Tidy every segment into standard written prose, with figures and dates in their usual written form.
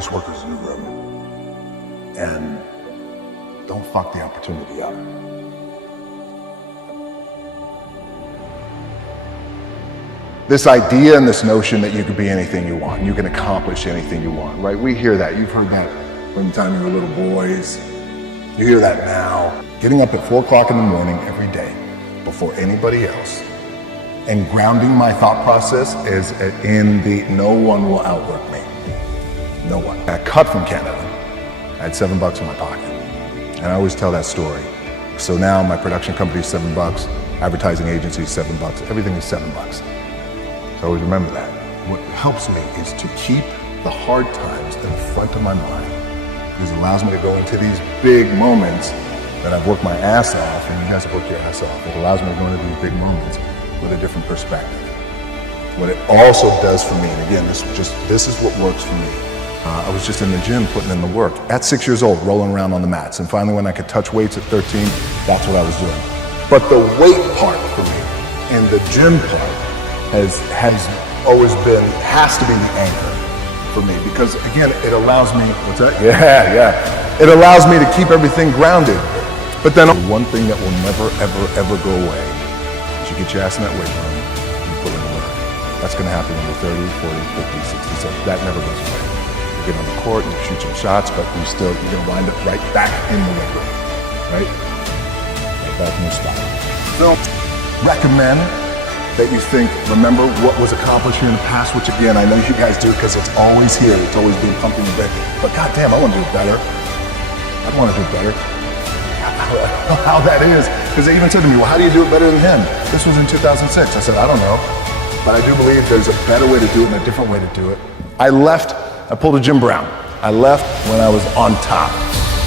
hardest workers in the room. And don't fuck the opportunity up. This idea and this notion that you can be anything you want, you can accomplish anything you want, right? We hear that. You've heard that from the time you were little boys. You hear that now. Getting up at 4 o'clock in the morning every day before anybody else and grounding my thought process is in the no one will outwork me. No one. I cut from Canada. I had $7 in my pocket. And I always tell that story. So now my production company is $7, advertising agency is $7, everything is $7. So I always remember that. What helps me is to keep the hard times in the front of my mind, because it allows me to go into these big moments that I've worked my ass off, and you guys have worked your ass off. It allows me to go into these big moments with a different perspective. What it also does for me, and again, this is what works for me. I was just in the gym putting in the work. At 6 years old, rolling around on the mats, and finally when I could touch weights at 13, that's what I was doing. But the weight part for me and the gym part has always been, has to be the anchor for me, because again, it allows me, what's that? Yeah. It allows me to keep everything grounded. But then one thing that will never, ever, ever go away is you get your ass in that weight room and you put in the work. That's gonna happen when you're 30, 40, 50, 60, 70. That never goes away. You get on the court and you shoot some shots, but you're gonna wind up right back in the weight room, right? Right back in your spot. So, recommend that you remember what was accomplished here in the past, which again, I know you guys do because it's always here. It's always being pumped in the bed. But goddamn, I want to do it better. I want to do it better. How that is, because they even said to me, well, how do you do it better than him? This was in 2006. I said, I don't know, but I do believe there's a better way to do it and a different way to do it. I pulled a Jim Brown. I left when I was on top,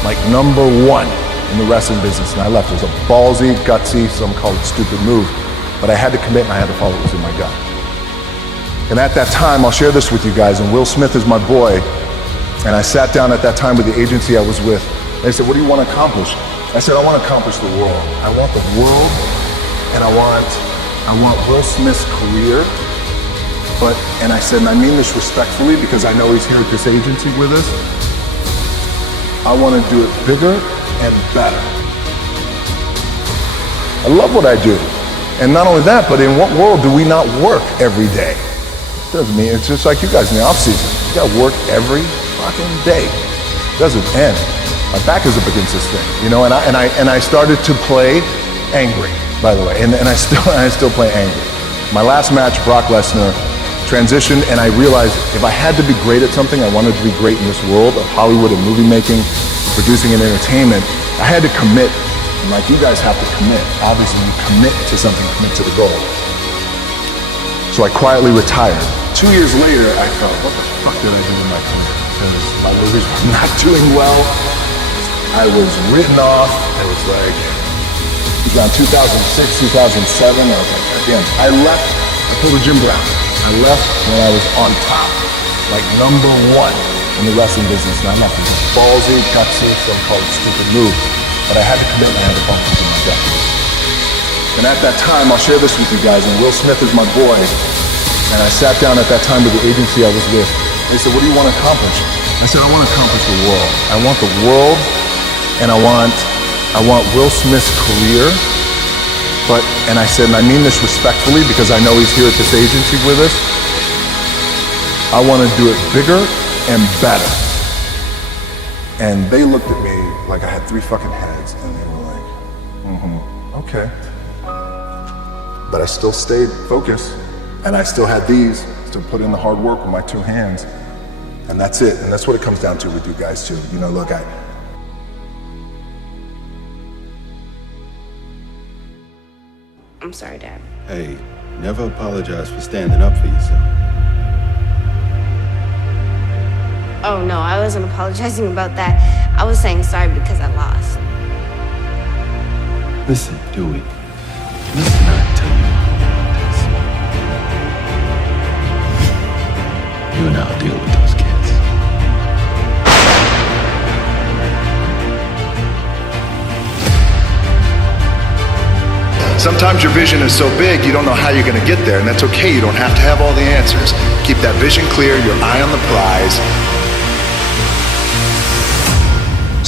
like #1 in the wrestling business, and I left. It was a ballsy, gutsy, some call it stupid move, but I had to commit and I had to follow what was in my gut. And at that time, I'll share this with you guys, and Will Smith is my boy, and I sat down at that time with the agency I was with. They said, what do you want to accomplish? I said, I want to accomplish the world. I want the world, and I want Will Smith's career, and I said, and I mean this respectfully because I know he's here at this agency with us, I want to do it bigger and better. I love what I do. And not only that, but in what world do we not work every day? It doesn't mean, it's just like you guys in the off season. You gotta work every fucking day. It doesn't end. My back is up against this thing, you know, and I started to play angry, by the way, and I still play angry. My last match, Brock Lesnar, transitioned, and I realized if I had to be great at something, I wanted to be great in this world of Hollywood and movie making, producing and entertainment, I had to commit. And like you guys have to commit. Obviously, you commit to something, commit to the goal. So I quietly retired. 2 years later, I thought, what the fuck did I do in my career? Because my movies were not doing well. I was written off. It was like, around 2006, 2007, I was like, again, I pulled a Jim Brown. I left when I was on top, like #1 in the wrestling business. And I left it was ballsy, gutsy, some call it stupid move. But I had to commit and I had to focus on my gut. And at that time, I'll share this with you guys, and Will Smith is my boy. And I sat down at that time with the agency I was with. They said, what do you want to accomplish? I said, I want to accomplish the world. I want the world, and I want Will Smith's career. And I said, and I mean this respectfully because I know he's here at this agency with us. I want to do it bigger and better. And they looked at me like I had 3 fucking heads, and they were like, okay. But I still stayed focused, and I still had these to put in the hard work with my 2 hands. And that's it, and that's what it comes down to with you guys too. You know, look, I'm sorry, Dad. Hey, never apologize for standing up for yourself. Oh, no, I wasn't apologizing about that. I was saying sorry because I lost. Listen, Dewey. Listen, I tell you this. You and I'll deal with those kids. sometimes your vision is so big you don't know how you're going to get there, and that's okay. You don't have to have all the answers. Keep that vision clear, your eye on the prize,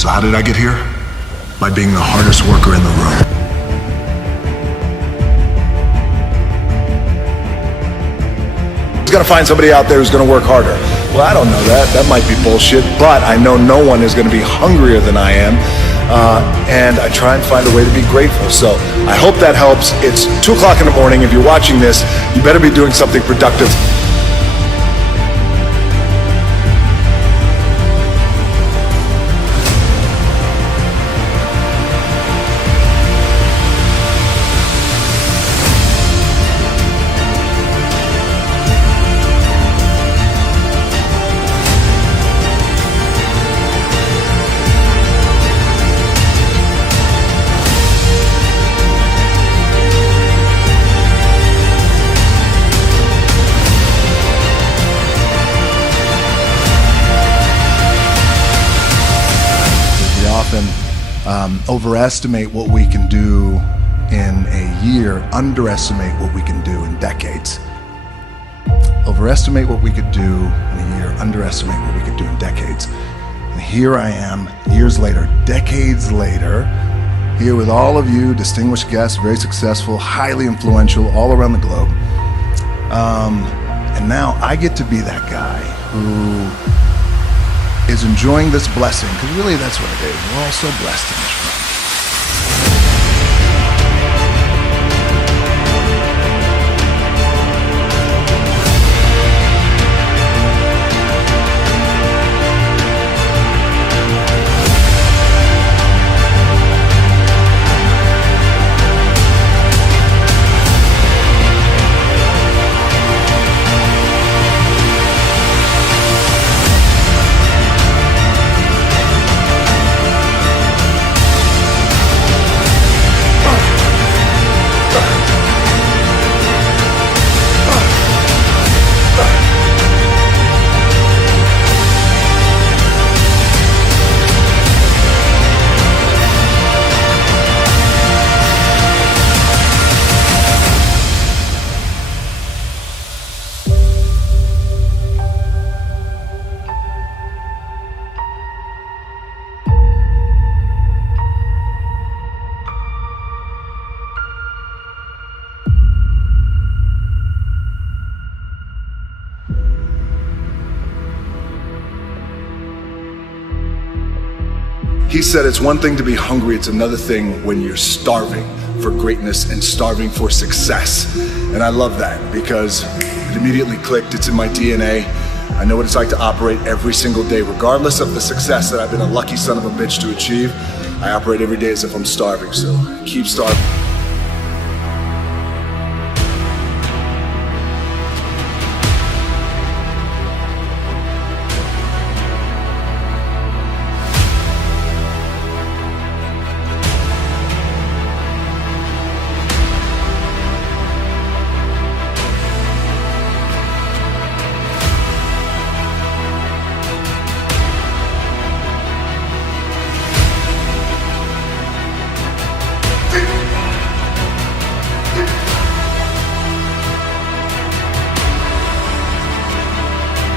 So how did I get here? By being the hardest worker in the room. He's gonna find somebody out there who's gonna work harder. Well, I don't know that. That might be bullshit, but I know no one is gonna be hungrier than I am. And I try and find a way to be grateful. So I hope that helps. It's 2 o'clock in the morning. If you're watching this, you better be doing something productive. Overestimate what we can do in a year, underestimate what we can do in decades. Overestimate what we could do in a year, underestimate what we could do in decades. And here I am, years later, decades later, here with all of you, distinguished guests, very successful, highly influential, all around the globe. And now I get to be that guy who is enjoying this blessing, because really that's what it is. We're all so blessed in this room. He said it's one thing to be hungry, it's another thing when you're starving for greatness and starving for success. And I love that because it immediately clicked, it's in my DNA. I know what it's like to operate every single day, regardless of the success that I've been a lucky son of a bitch to achieve. I operate every day as if I'm starving, so keep starving.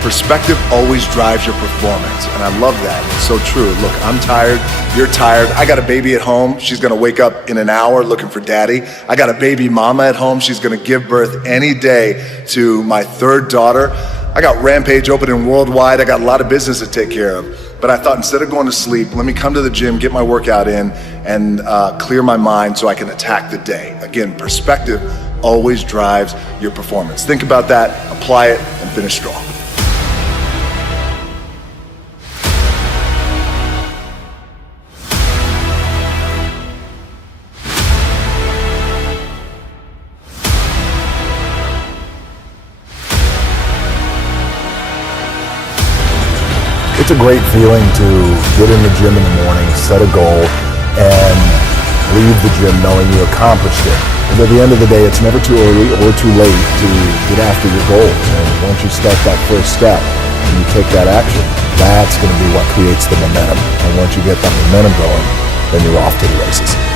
Perspective always drives your performance, and I love that. It's so true. Look, I'm tired, you're tired. I got a baby at home. She's gonna wake up in an hour looking for daddy. I got a baby mama at home. She's gonna give birth any day to my 3rd daughter. I got Rampage opening worldwide. I got a lot of business to take care of. But I thought instead of going to sleep, let me come to the gym, get my workout in, and clear my mind so I can attack the day. Again, perspective always drives your performance. Think about that, apply it, and finish strong. It's a great feeling to get in the gym in the morning, set a goal, and leave the gym knowing you accomplished it. And at the end of the day, it's never too early or too late to get after your goals. And once you start that first step and you take that action, that's going to be what creates the momentum. And once you get that momentum going, then you're off to the races.